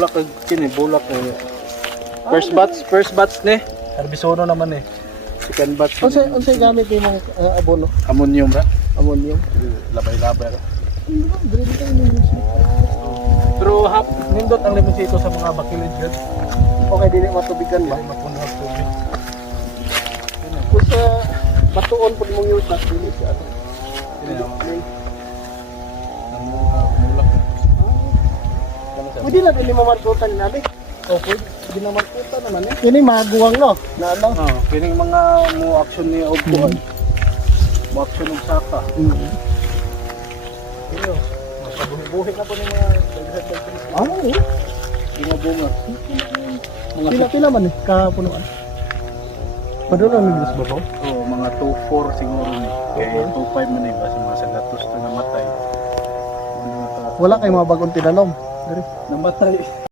Bulak kini, bulak eh. First batch ni. Herbisono naman eh. Second batch. Unsay gamit imong abono? Ammonium ra. Ammonium. Labay-labay ra. Green tayo ninyo. Pero nindot ang limonsito sa mga bakilid yun. Okay, dili matubigan ba? Hindi mapuno ang tubig. Kung sa batuon pud mong yuta, dili siya. Hindi na. Ang mulak na. Pwede na din mamarkutan namin. Okay. Hindi na markutan naman eh. Kini maguwang no. Na ano? Kining mga mo action ni Ogbuan. Mo action ng saka. Iyo. Masabuhi na po ng mga dagdag-dagdag. Oo. Bunga-bunga. Pila-pila man eh, kapunuan. Padula ang naglas ba ko? Oo, mga 2-4 siguro ni. Kaya 2-5 man eh. Basta mga sagatos na namatay. Wala kay mga bagong tinanom. Namatay.